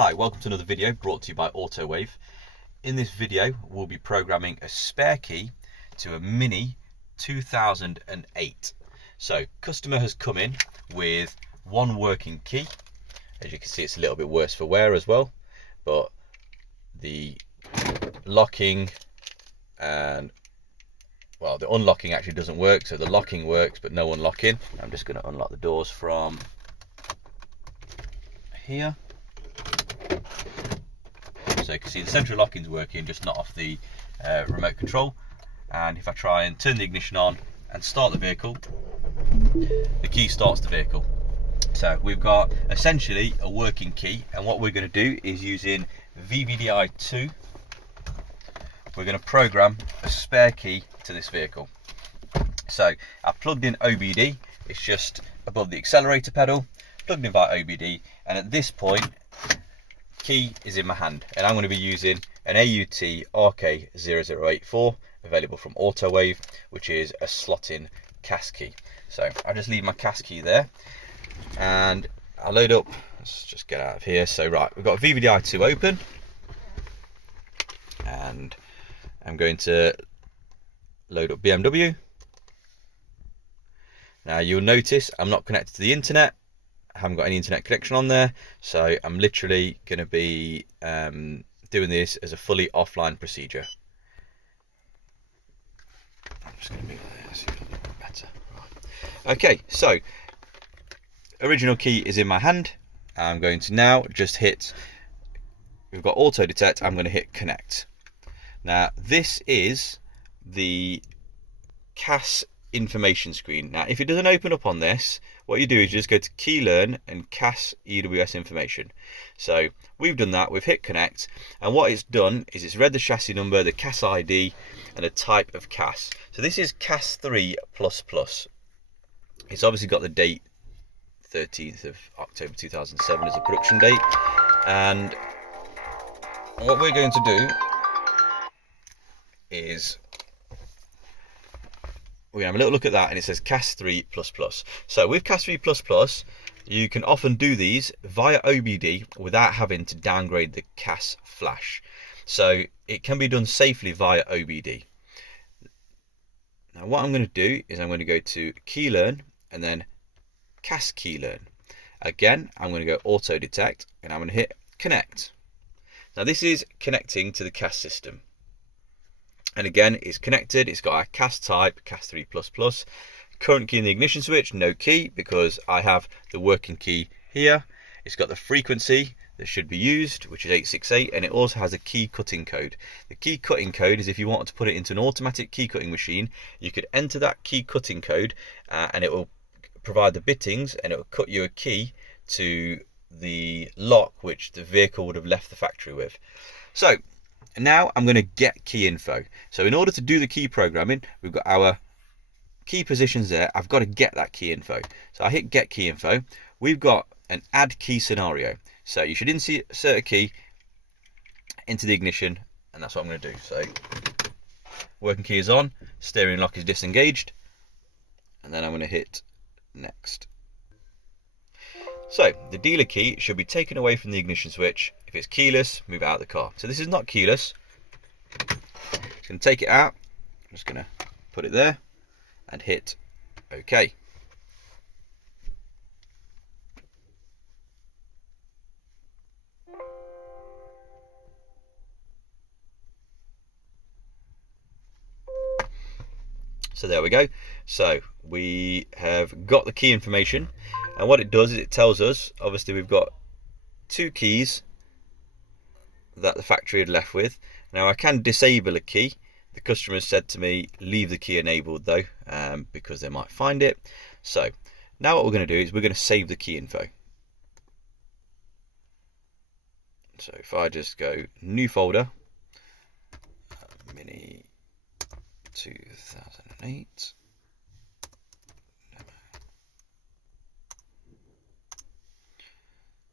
Hi, welcome to another video brought to you by Autowave. In this video, we'll be programming a spare key to a Mini 2008. So, customer has come in with one working key. As you can see, it's a little bit worse for wear as well, but the locking and, well, the unlocking actually doesn't work. So the locking works, but no unlocking. I'm just going to unlock the doors from here. So you can see the central locking's working, just not off the remote control. And if I try and turn the ignition on and start the vehicle, the key starts the vehicle. So we've got essentially a working key, and what we're going to do is, using VVDI2, we're going to program a spare key to this vehicle. So I've plugged in OBD, it's just above the accelerator pedal, plugged in via OBD, and at this point key is in my hand, and I'm going to be using an AUT RK0084 available from Autowave, which is a slot-in CAS key. So I'll just leave my CAS key there and I'll load up. Let's just get out of here. So right, we've got VVDI2 open and I'm going to load up BMW. Now you'll notice I'm not connected to the internet. I haven't got any internet connection on there, so I'm literally going to be doing this as a fully offline procedure. I'm just going to move there so it's a little bit better. Right. Okay, so original key is in my hand. I'm going to now just hit, we've got auto detect, I'm going to hit connect. Now this is the CAS information screen. Now if it doesn't open up on this, what you do is you just go to key learn and CAS EWS information. So we've done that, we've hit connect, and what it's done is it's read the chassis number, the CAS ID, and a type of CAS. So this is CAS 3++. It's obviously got the date 13th of October 2007 as a production date, and what we're going to do is we have a little look at that, and it says CAS 3++. So with CAS 3++, you can often do these via OBD without having to downgrade the CAS flash. So it can be done safely via OBD. Now what I'm going to do is I'm going to go to key learn and then CAS key learn. Again, I'm going to go auto detect and I'm going to hit connect. Now this is connecting to the CAS system. And again, it's connected, it's got our CAS type, CAS 3++. Current key in the ignition switch, no key, because I have the working key here. It's got the frequency that should be used, which is 868, and it also has a key cutting code. The key cutting code is if you wanted to put it into an automatic key cutting machine, you could enter that key cutting code and it will provide the bittings and it will cut you a key to the lock which the vehicle would have left the factory with. So now I'm going to get key info. So in order to do the key programming, we've got our key positions there. I've got to get that key info. So I hit get key info. We've got an add key scenario. So you should insert a key into the ignition, and that's what I'm going to do. So working key is on, steering lock is disengaged, and then I'm going to hit next. So the dealer key should be taken away from the ignition switch. If it's keyless, move it out of the car. So this is not keyless. Just going to take it out. I'm just going to put it there and hit OK. So there we go. So we have got the key information, and what it does is it tells us, obviously we've got two keys that the factory had left with. Now I can disable a key. The customer has said to me leave the key enabled though, because they might find it. So now what we're going to do is we're going to save the key info. So if I just go new folder, Mini 2008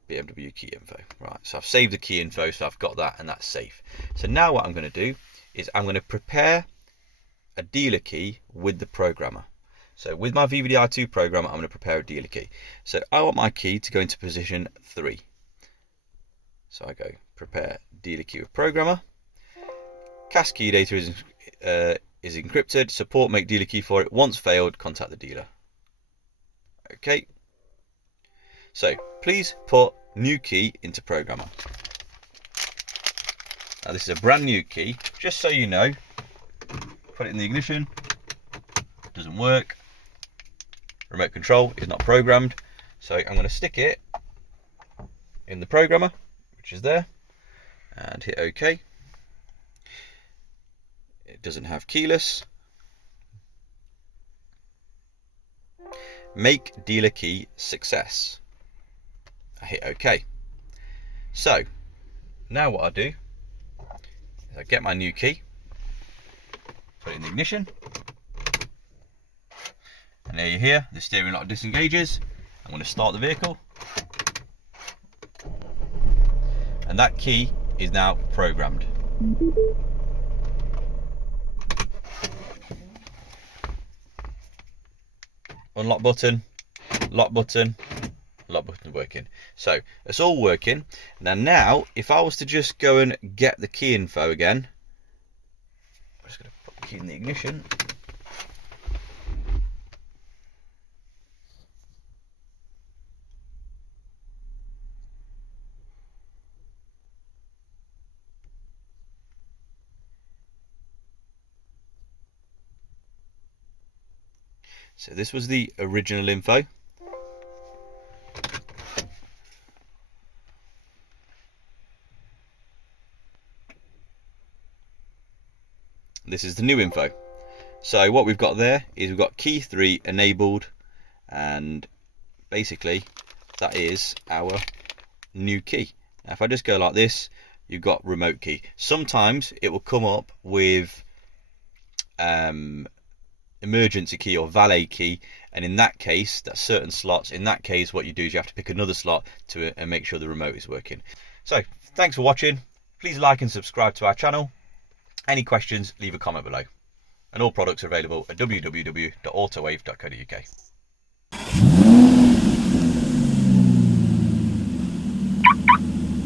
BMW key info. Right, so I've saved the key info, so I've got that, and that's safe. So now what I'm going to do is I'm going to prepare a dealer key with the programmer. So with my VVDI2 programmer, I'm going to prepare a dealer key. So I want my key to go into position 3. So I go prepare dealer key with programmer. CAS key data is encrypted. Support make dealer key for it. Once failed, contact the dealer. Okay. So please put new key into programmer. Now this is a brand new key, just so you know. Put it in the ignition. Doesn't work. Remote control is not programmed. So I'm going to stick it in the programmer, which is there, and hit OK. It doesn't have keyless. Make dealer key success. I hit OK. So now what I do is I get my new key, put it in the ignition, and there you hear the steering lock disengages. I'm going to start the vehicle, and that key is now programmed. Unlock button, lock button, lock button working. So it's all working. Now if I was to just go and get the key info again, I'm just going to put the key in the ignition. So this was the original info. This is the new info. So what we've got there is we've got key 3 enabled, and basically that is our new key. Now if I just go like this, you've got remote key. Sometimes it will come up with emergency key or valet key, and in that case, that's certain slots. In that case, what you do is you have to pick another slot to make sure the remote is working. So thanks for watching. Please like and subscribe to our channel. Any questions, leave a comment below. And all products are available at www.autowave.co.uk.